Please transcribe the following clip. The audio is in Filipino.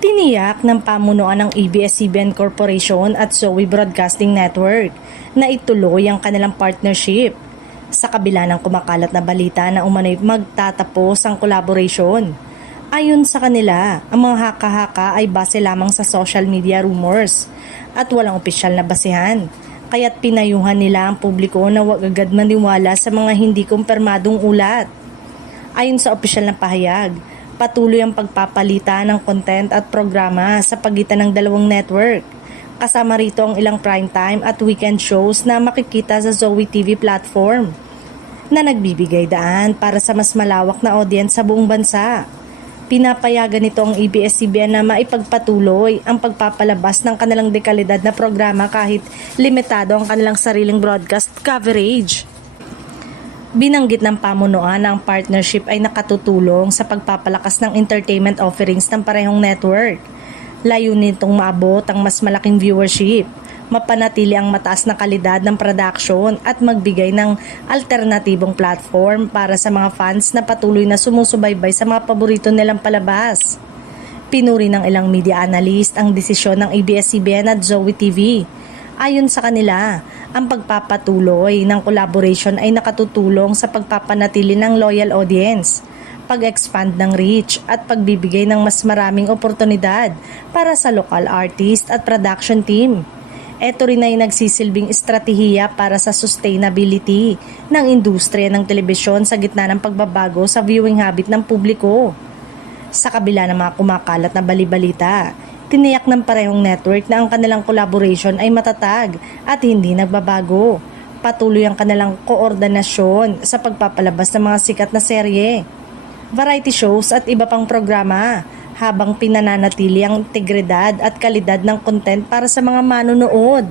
Tiniyak ng pamunuan ng ABS-CBN Corporation at Zoe Broadcasting Network na ituloy ang kanilang partnership. Sa kabila ng kumakalat na balita na umano'y magtatapos ang collaboration. Ayon sa kanila, ang mga haka-haka ay base lamang sa social media rumors at walang opisyal na basehan. Kaya't pinayuhan nila ang publiko na huwag agad maniwala sa mga hindi kumpirmadong ulat. Ayon sa opisyal na pahayag, patuloy ang pagpapalitan ng content at programa sa pagitan ng dalawang network. Kasama rito ang ilang primetime at weekend shows na makikita sa Zoe TV platform na nagbibigay daan para sa mas malawak na audience sa buong bansa. Pinapayagan nito ang ABS-CBN na maipagpatuloy ang pagpapalabas ng kanilang dekalidad na programa kahit limitado ang kanilang sariling broadcast coverage. Binanggit ng pamunuan na ang partnership ay nakatutulong sa pagpapalakas ng entertainment offerings ng parehong network. Layunin nitong maabot ang mas malaking viewership, mapanatili ang mataas na kalidad ng production at magbigay ng alternatibong platform para sa mga fans na patuloy na sumusubaybay sa mga paborito nilang palabas. Pinuri ng ilang media analyst ang desisyon ng ABS-CBN at Zoe TV. Ayon sa kanila, ang pagpapatuloy ng collaboration ay nakatutulong sa pagpapanatili ng loyal audience, pag-expand ng reach at pagbibigay ng mas maraming oportunidad para sa local artist at production team. Ito rin ay nagsisilbing estratehiya para sa sustainability ng industriya ng telebisyon sa gitna ng pagbabago sa viewing habit ng publiko. Sa kabila ng mga kumakalat na balibalita, tiniyak ng parehong network na ang kanilang collaboration ay matatag at hindi nagbabago. Patuloy ang kanilang koordinasyon sa pagpapalabas ng mga sikat na serye, variety shows at iba pang programa habang pinananatili ang integridad at kalidad ng content para sa mga manonood.